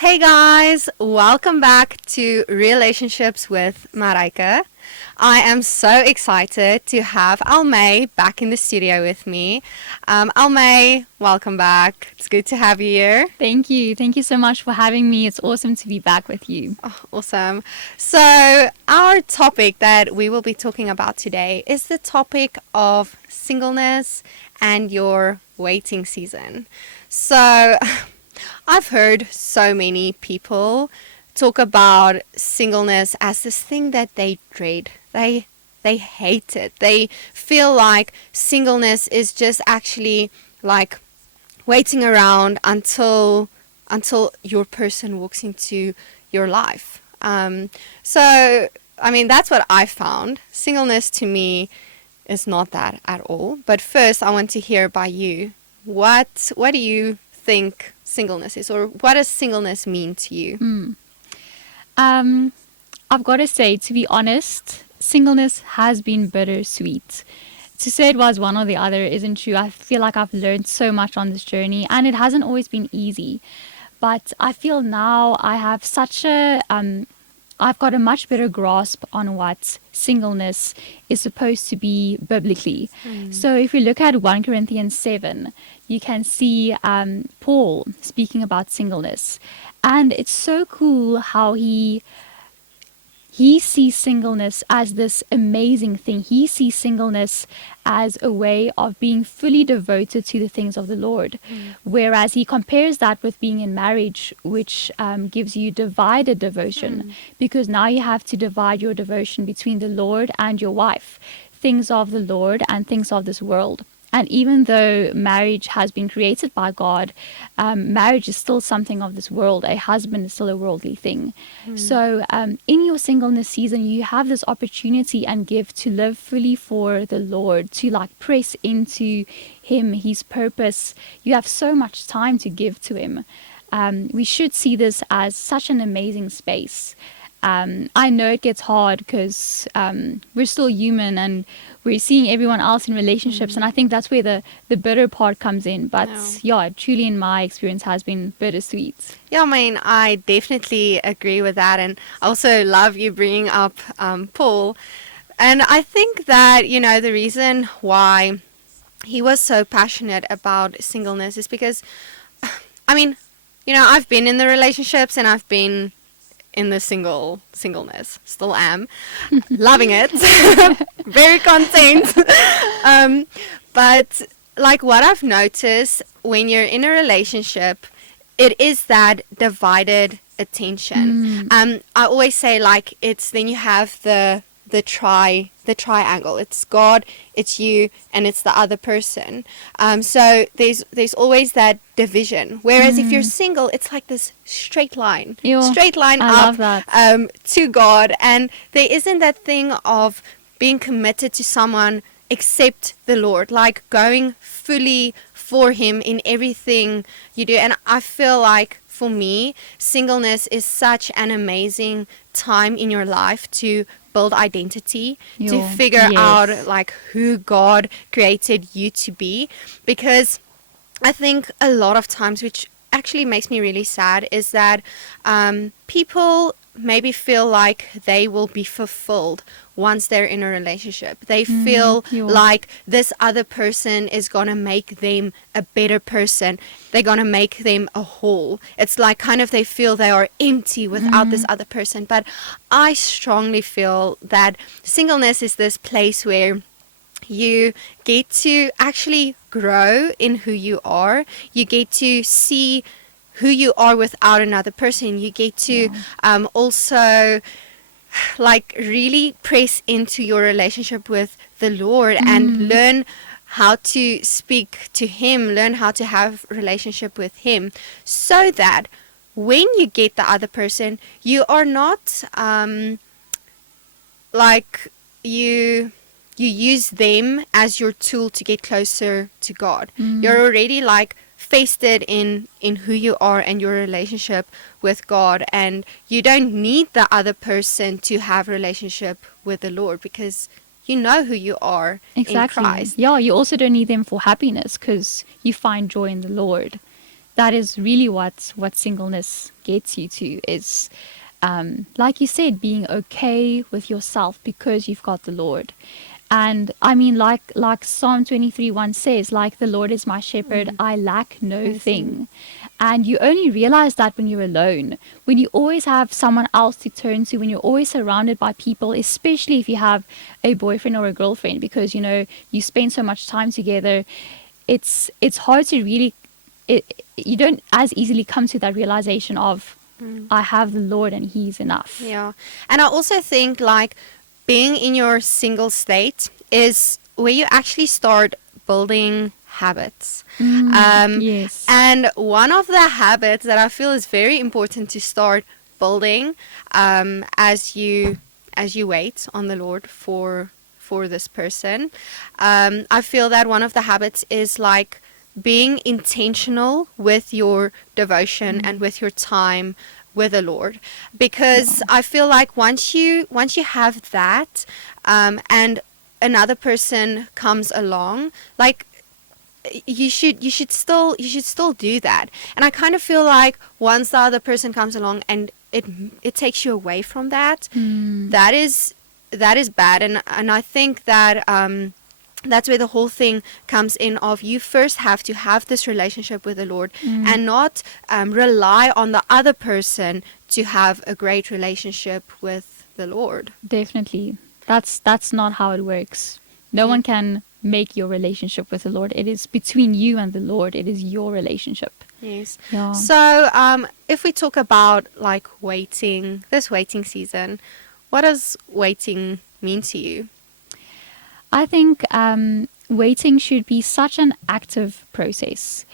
Hey guys, welcome back to Relationships with Marijke. I am so excited to have Almay back in the studio with me. Almay, welcome back. It's good to have you here. Thank you. Thank you so much for having me. It's awesome to be back with you. Oh, awesome. So, our topic that we will be talking about today is the topic of singleness and your waiting season. So, I've heard so many people talk about singleness as this thing that they dread. They hate it. They feel like singleness is just actually like waiting around until your person walks into your life. That's what I found. Singleness to me is not that at all. But first, I want to hear by you. What do you think singleness is, or what does singleness mean to you? I've got to say, to be honest, singleness has been bittersweet. To say it was one or the other isn't true. I feel like I've learned so much on this journey, and it hasn't always been easy. But I feel now I have I've got a much better grasp on what singleness is supposed to be biblically. So if we look at 1 Corinthians 7, you can see Paul speaking about singleness. And it's so cool how he sees singleness as this amazing thing. He sees singleness as a way of being fully devoted to the things of the Lord. Whereas he compares that with being in marriage, which gives you divided devotion, because now you have to divide your devotion between the Lord and your wife, things of the Lord and things of this world. And even though marriage has been created by God, marriage is still something of this world. A husband is still a worldly thing. So in your singleness season, you have this opportunity and gift to live fully for the Lord, to like press into Him, His purpose. You have so much time to give to Him. We should see this as such an amazing space. I know it gets hard because we're still human and we're seeing everyone else in relationships, and I think that's where the bitter part comes in. But yeah, truly in my experience has been bittersweet. Yeah, I mean, I definitely agree with that, and I also love you bringing up Paul. And I think that, the reason why he was so passionate about singleness is because, I've been in the relationships and I've been in the singleness, still am loving it. Very content. But like what I've noticed when you're in a relationship, it is that divided attention. I always say like it's then you have the triangle. It's God, it's you, and it's the other person. So there's always that division. Whereas if you're single, it's like this straight line I up to God, and there isn't that thing of being committed to someone except the Lord, like going fully for Him in everything you do. And I feel like for me, singleness is such an amazing time in your life to build identity, to figure out like who God created you to be. Because I think a lot of times, which actually makes me really sad, is that people maybe feel like they will be fulfilled once they're in a relationship. They feel like this other person is going to make them a better person. They're going to make them a whole. It's like kind of they feel they are empty without this other person. But I strongly feel that singleness is this place where you get to actually grow in who you are. You get to see who you are without another person. You get to also like really press into your relationship with the Lord and learn how to speak to Him, learn how to have relationship with Him, so that when you get the other person, you are not like you use them as your tool to get closer to God. You're already like vested in who you are and your relationship with God, and you don't need the other person to have relationship with the Lord because you know who you are in Christ. Yeah, you also don't need them for happiness because you find joy in the Lord. that is really what singleness gets you to, is like you said, being okay with yourself because you've got the Lord. And I mean, like Psalm 23:1 says, like the Lord is my shepherd, I lack no Nothing. thing. And you only realize that when you're alone, when you always have someone else to turn to, when you're always surrounded by people, especially if you have a boyfriend or a girlfriend, because you spend so much time together. It's hard to really, you don't as easily come to that realization of, I have the Lord and He's enough. Yeah. And I also think like being in your single state is where you actually start building habits. Yes. And one of the habits that I feel is very important to start building as you wait on the Lord for this person, I feel that one of the habits is like being intentional with your devotion and with your time with the Lord, because Yeah. I feel like once you have that, and another person comes along, like you should still do that. And I kind of feel like once the other person comes along and it takes you away from that, that is bad. And I think that that's where the whole thing comes in of you first have to have this relationship with the Lord and not rely on the other person to have a great relationship with the Lord. Definitely. That's not how it works. No Yeah. one can make your relationship with the Lord. It is between you and the Lord. It is your relationship. Yes. Yeah. So if we talk about like waiting, this waiting season, what does waiting mean to you? I think waiting should be such an active process.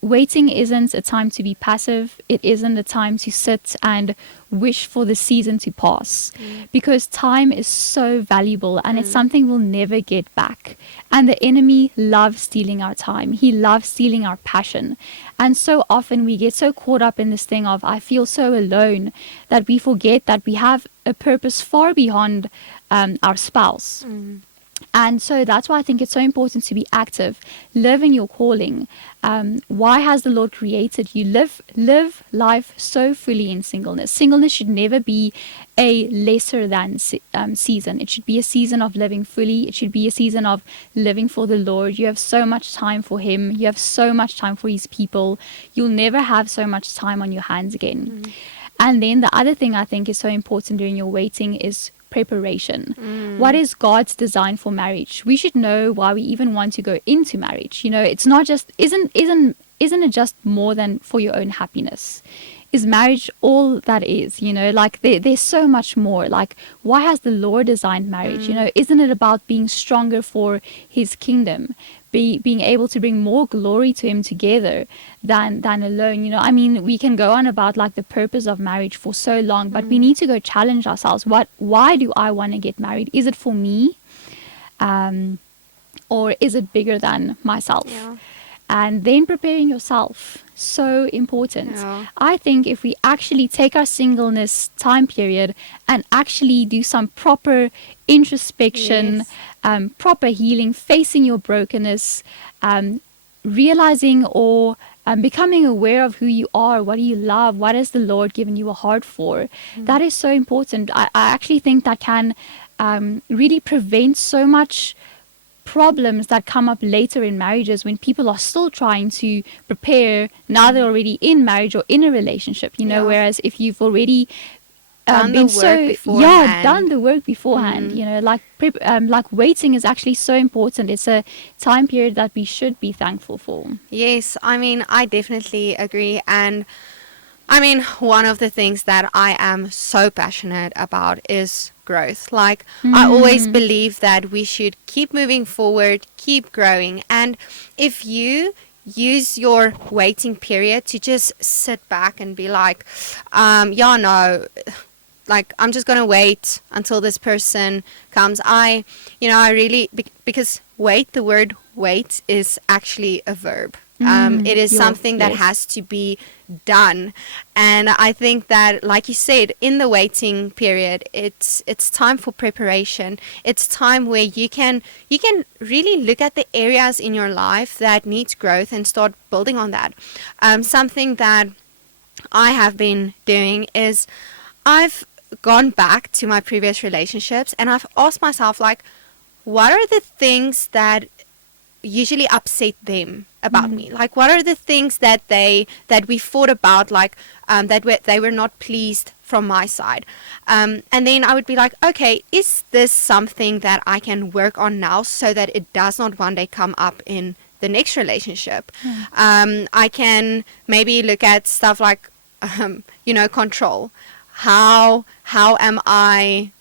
Waiting isn't a time to be passive. It isn't a time to sit and wish for the season to pass, because time is so valuable and it's something we'll never get back. And the enemy loves stealing our time. He loves stealing our passion. And so often we get so caught up in this thing of, I feel so alone, that we forget that we have a purpose far beyond our spouse. And so that's why I think it's so important to be active, live in your calling. Why has the Lord created you? Live life so fully in singleness. Singleness should never be a lesser than season. It should be a season of living fully. It should be a season of living for the Lord. You have so much time for Him. You have so much time for His people. You'll never have so much time on your hands again. And then the other thing I think is so important during your waiting is preparation. What is God's design for marriage? We should know why we even want to go into marriage. It's not just isn't it just more than for your own happiness? Is marriage all that is? Like there's so much more. Like, why has the Lord designed marriage? Isn't it about being stronger for His kingdom? Being able to bring more glory to Him together than alone. I mean, we can go on about like the purpose of marriage for so long, but we need to go challenge ourselves. Why do I want to get married? Is it for me? Or is it bigger than myself? Yeah. And then preparing yourself, so important. Yeah. I think if we actually take our singleness time period and actually do some proper introspection, proper healing, facing your brokenness, realizing or becoming aware of who you are, what do you love, what has the Lord given you a heart for, that is so important. I actually think that can really prevent so much problems that come up later in marriages when people are still trying to prepare, now they're already in marriage or in a relationship, Yeah. whereas if you've already Done the been work so beforehand. done the work beforehand, like waiting is actually so important. It's a time period that we should be thankful for. Yes, I mean, I definitely agree. And I mean, one of the things that I am so passionate about is growth. Like, I always believe that we should keep moving forward, keep growing. And if you use your waiting period to just sit back and be like, yeah, no, like, I'm just going to wait until this person comes. I really, because wait, the word wait is actually a verb. It is something that has to be done. And I think that, like you said, in the waiting period, it's time for preparation. It's time where you can really look at the areas in your life that needs growth and start building on that. Something that I have been doing is I've gone back to my previous relationships and I've asked myself, like, what are the things that usually upset them about me? Like, what are the things that we thought about, like, they were not pleased from my side? And then I would be like, okay, is this something that I can work on now so that it does not one day come up in the next relationship? I can maybe look at stuff like, control. How am I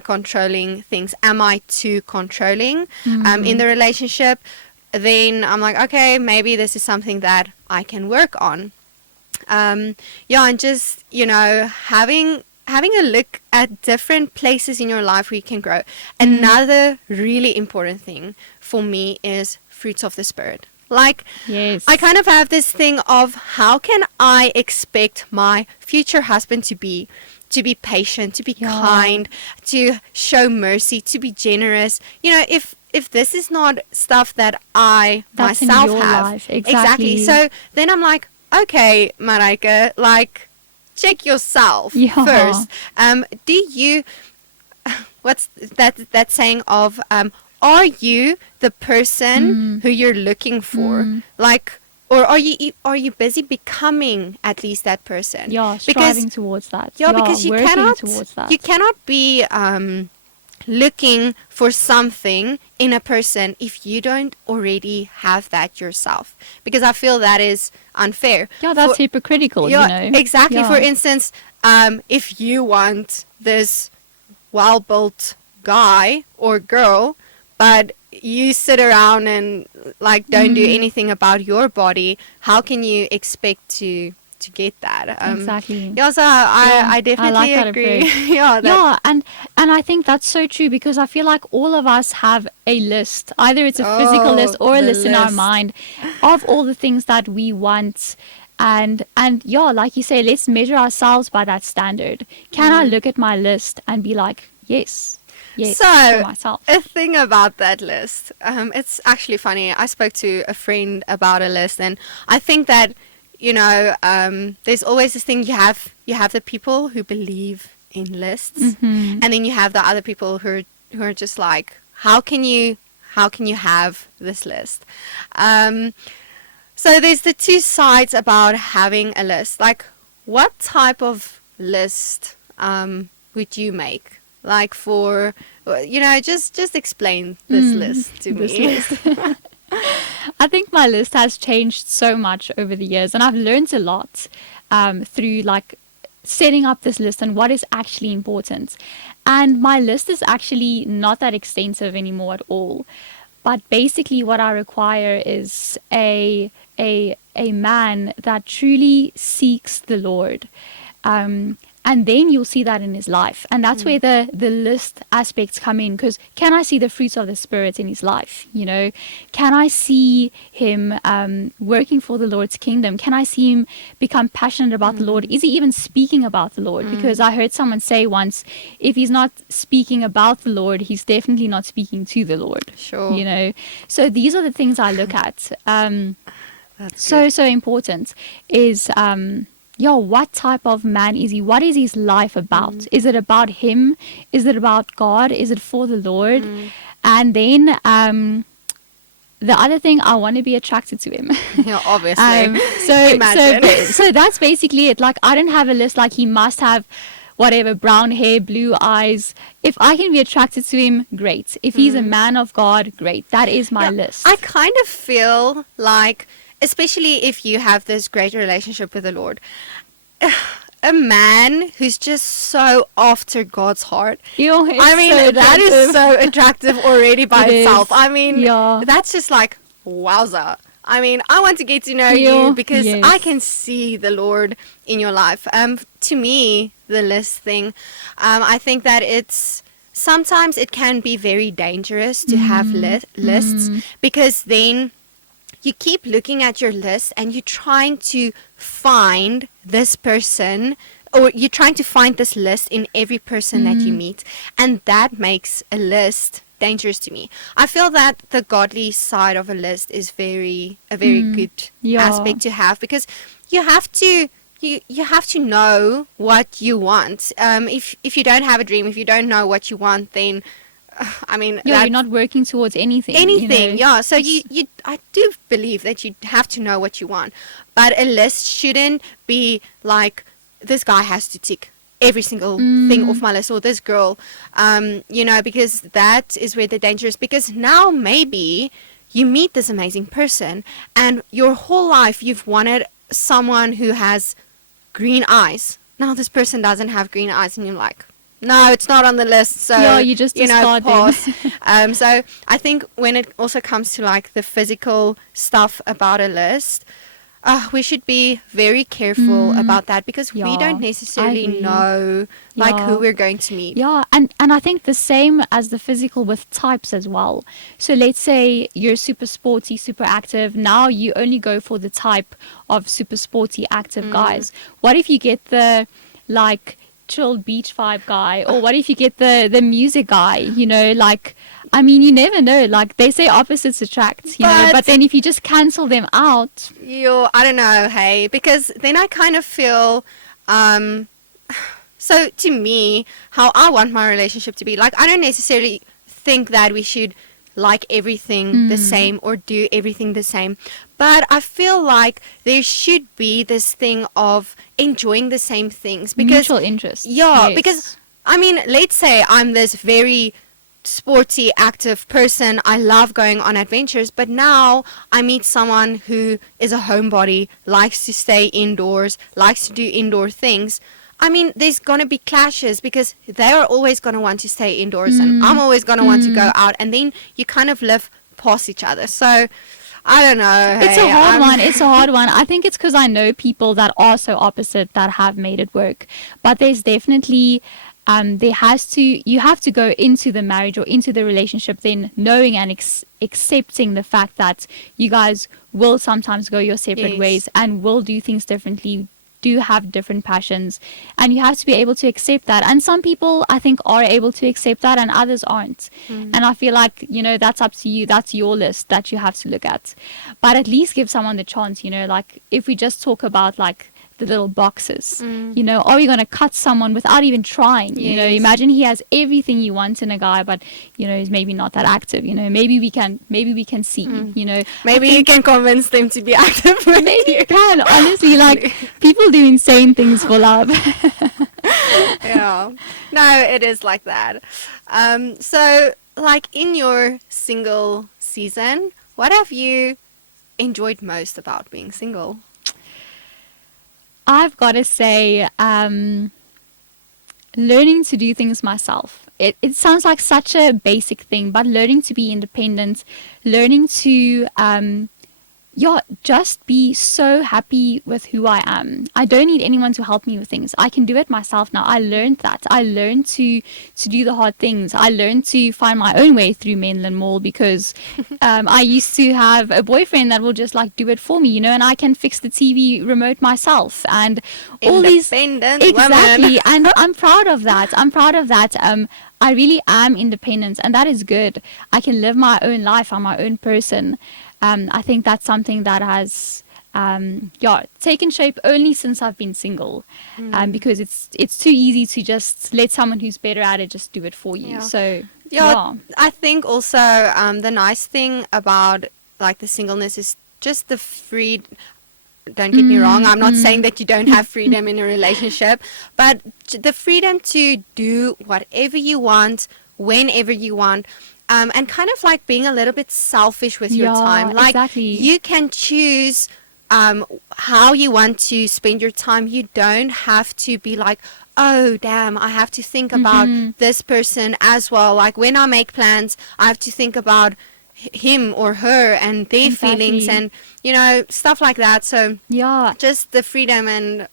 controlling things? Am I too controlling in the relationship? Then I'm like, okay, maybe this is something that I can work on. And just, having a look at different places in your life where you can grow. Another really important thing for me is fruits of the Spirit. Like, yes. I kind of have this thing of, how can I expect my future husband to be patient, to be kind, to show mercy, to be generous? If this is not stuff that That's myself in your have. life. Exactly. So then I'm like, okay, Marijke, like, check yourself first. Do you, what's that saying of, are you the person who you're looking for? Like, or are you busy becoming at least that person? Yeah, striving towards that. Because you cannot be looking for something in a person if you don't already have that yourself. Because I feel that is unfair. Yeah, that's hypocritical, Exactly. For instance, if you want this well-built guy or girl, but you sit around and, like, don't do anything about your body, how can you expect to get that? Exactly. Yeah, so I definitely agree. And I think that's so true, because I feel like all of us have a list. Either it's a physical list or a list in our mind of all the things that we want. And like you say, let's measure ourselves by that standard. Can I look at my list and be like, yes, for myself? A thing about that list, it's actually funny. I spoke to a friend about a list, and I think that, there's always this thing, you have the people who believe in lists, and then you have the other people who are just like, how can you have this list? So there's the two sides about having a list. Like, what type of list would you make? Like, for, just explain this list to me. I think my list has changed so much over the years, and I've learned a lot through, like, setting up this list and what is actually important. And my list is actually not that extensive anymore at all. But basically what I require is a man that truly seeks the Lord. And then you'll see that in his life. And that's where the list aspects come in. Because can I see the fruits of the Spirit in his life? Can I see him working for the Lord's kingdom? Can I see him become passionate about the Lord? Is he even speaking about the Lord? Because I heard someone say once, if he's not speaking about the Lord, he's definitely not speaking to the Lord. Sure. So these are the things I look at. That's so important is... what type of man is he? What is his life about? Is it about him? Is it about God? Is it for the Lord? And then the other thing, I want to be attracted to him. Yeah, obviously. So that's basically it. Like, I don't have a list like he must have whatever, brown hair, blue eyes. If I can be attracted to him, great. If he's a man of God, great. That is my list. I kind of feel like, especially if you have this great relationship with the Lord, a man who's just so after God's heart. That is so attractive already by itself. That's just like, wowza. I want to get to know you because I can see the Lord in your life. To me, the list thing, I think that sometimes it can be very dangerous to have lists, because then you keep looking at your list and you're trying to find this person, or you're trying to find this list in every person that you meet, and that makes a list dangerous to me. I feel that the godly side of a list is a very good Yeah. aspect to have, because you have to you have to know what you want. If you don't have a dream, if you don't know what you want, then I mean, Yeah, you're not working towards anything. anything, yeah. So It's- I do believe that you have to know what you want, but a list shouldn't be like, this guy has to tick every single thing off my list, or this girl, because that is where the danger is. Because now maybe you meet this amazing person, and your whole life you've wanted someone who has green eyes. Now this person doesn't have green eyes, and you're like, no, it's not on the list. So Yeah, you just discard them. pause. So I think when it also comes to like the physical stuff about a list, we should be very careful about that, because we Yeah, don't I necessarily agree. know like who Yeah. we're going to meet. Yeah, and I think the same as the physical with types as well. So let's say you're super sporty, super active. Now you only go for the type of super sporty, active guys. What if you get the like chill beach vibe guy, or what if you get the music guy? Like, I mean, you never know. Like they say, opposites attract. But But- then if you just cancel them out, I don't know, hey, because then I kind of feel, so to me, how I want my relationship to be, like, I don't necessarily think that we should like everything the same or do everything the same, but I feel like there should be this thing of enjoying the same things, because mutual interest. yeah, Yes. because I mean, let's say I'm this very sporty, active person. I love going on adventures, but now I meet someone who is a homebody, likes to stay indoors, likes to do indoor things. I mean, there's going to be clashes, because they are always going to want to stay indoors and I'm always going to want to go out, and then you kind of live past each other. So I don't know. It's hey, a hard I'm- one. It's a hard one. I think it's because I know people that are so opposite that have made it work. But there's definitely, you have to go into the marriage or into the relationship then knowing and accepting the fact that you guys will sometimes go your separate Yes. ways and will do things differently, do have different passions, and you have to be able to accept that. And some people, I think, are able to accept that and others aren't. And I feel like, that's up to you. That's your list that you have to look at. But at least give someone the chance, like if we just talk about like the little boxes, are we going to cut someone without even trying? Yes. Imagine he has everything you want in a guy, but he's maybe not that active. Maybe we can see. Maybe you can convince them to be active with Maybe you. you can, honestly, like people do insane things for love. Yeah. No, it is like that. So, like, in your single season, what have you enjoyed most about being single? I've got to say, learning to do things myself. It sounds like such a basic thing, but learning to be independent, learning to just be so happy with who I am. I don't need anyone to help me with things. I can do it myself now. I learned that. I learned to do the hard things. I learned to find my own way through Mainland Mall, because I used to have a boyfriend that will just like do it for me, and I can fix the TV remote myself and all these Independent exactly. women. And I'm proud of that. I really am independent, and that is good. I can live my own life. I'm my own person. I think that's something that has taken shape only since I've been single, because it's too easy to just let someone who's better at it just do it for you. Yeah. So Yeah, I think also the nice thing about like the singleness is just the free. Don't get me wrong. I'm not saying that you don't have freedom in a relationship, but the freedom to do whatever you want, whenever you want. And kind of like being a little bit selfish with your Yeah, time. Like exactly. you can choose how you want to spend your time. You don't have to be like, oh damn, I have to think about this person as well. Like when I make plans, I have to think about him or her and their Exactly. feelings and stuff like that. So yeah, just the freedom and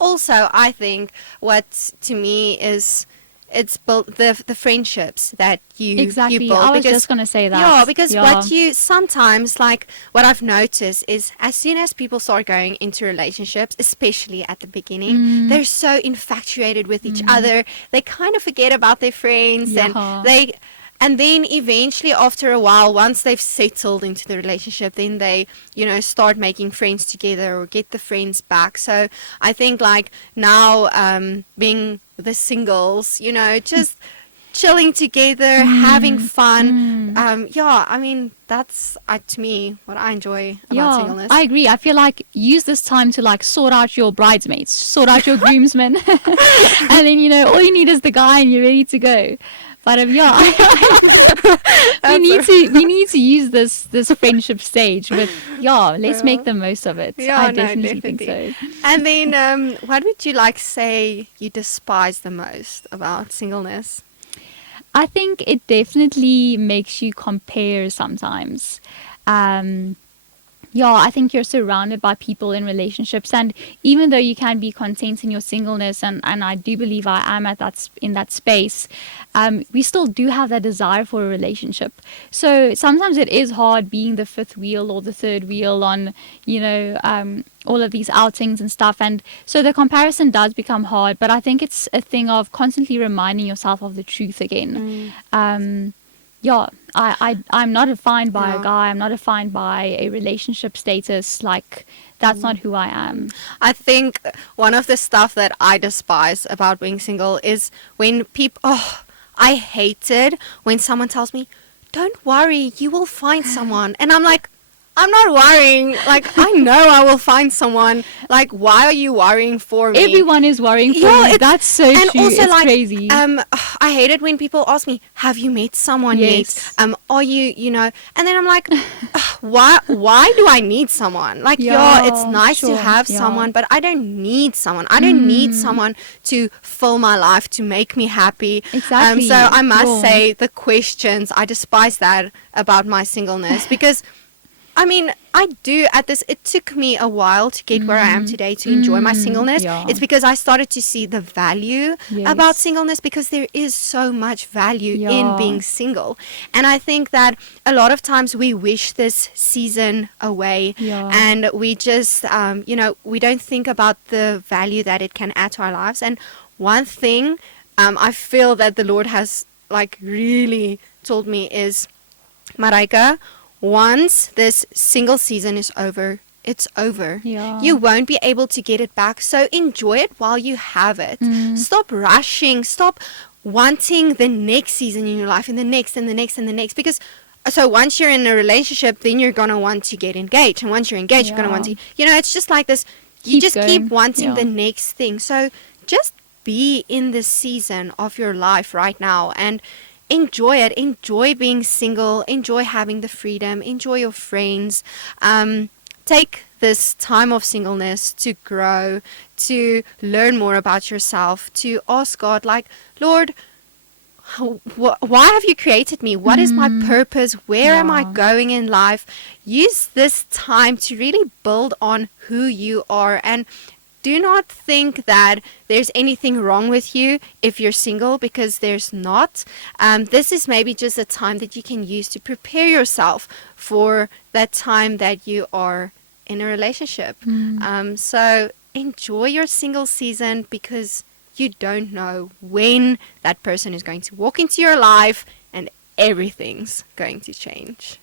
also I think what to me is it's built the friendships that you Exactly. build, I was because just gonna say yeah, that. because Yeah. what you sometimes, like, what I've noticed is, as soon as people start going into relationships, especially at the beginning, Mm, they're so infatuated with each other, they kind of forget about their friends, and yeah. they and then eventually, after a while, once they've settled into the relationship, then they, start making friends together or get the friends back. So I think, like, now, being the singles, just chilling together, having Mm, fun. mm. Yeah, I mean, that's, to me, what I enjoy about Yeah, I singleness. agree. I feel like use this time to like sort out your bridesmaids, sort out your groomsmen, and then all you need is the guy, and you're ready to go. But yeah, That's a, we need to use this friendship stage with, yeah. Let's make yeah. the most of it. I Yeah, no, definitely think definitely. so. And then, what would you like say you despise the most about singleness? I think it definitely makes you compare sometimes. Um, yeah, I think you're surrounded by people in relationships, and even though you can be content in your singleness, and I do believe I am at in that space, we still do have that desire for a relationship. So sometimes it is hard being the fifth wheel or the third wheel on, all of these outings and stuff, and so the comparison does become hard. But I think it's a thing of constantly reminding yourself of the truth again. Mm, Um, yeah, I'm not defined by a yeah. guy. I'm not defined by a relationship status. Like, that's not who I am. I think one of the stuff that I despise about being single is when people, I hate it when someone tells me, don't worry, you will find someone. And I'm like, I'm not worrying. Like, I know I will find someone. Like, why are you worrying for me? Everyone is worrying for Yeah, you. That's so and true. also, It's like, crazy. I hate it when people ask me, have you met someone yet? Yes. Are you, and then I'm like, why do I need someone? Like, yeah, it's Yeah, nice to sure. have Yeah. someone, but I don't need someone. I don't need someone to fill my life, to make me happy. So Exactly. I must Yeah. say, the questions, I despise that about my singleness, because I mean, I do at this. It took me a while to get where I am today, to enjoy my singleness. Yeah. It's because I started to see the value about Yes. singleness, because there is so much value in Yeah. being single. And I think that a lot of times we wish this season away, Yeah. and we just, we don't think about the value that it can add to our lives. And one thing I feel that the Lord has, like, really told me is, Marika, once this single season is over, it's over. Yeah. You won't be able to get it back. So enjoy it while you have it. Stop rushing. Stop wanting the next season in your life, and the next, and the next, and the next. Because so once you're in a relationship, then you're going to want to get engaged. And once you're engaged, you're going to want to, it's just like this. You Keep just keep going. wanting Yeah. the next thing. So just be in the season of your life right now, and enjoy it. Enjoy being single. Enjoy having the freedom. Enjoy your friends. Take this time of singleness to grow, to learn more about yourself, to ask God, like, Lord, why have you created me? What is my purpose? Where am I Yeah. going in life? Use this time to really build on who you are, and do not think that there's anything wrong with you if you're single, because there's not. This is maybe just a time that you can use to prepare yourself for that time that you are in a relationship. So enjoy your single season, because you don't know when that person is going to walk into your life and everything's going to change.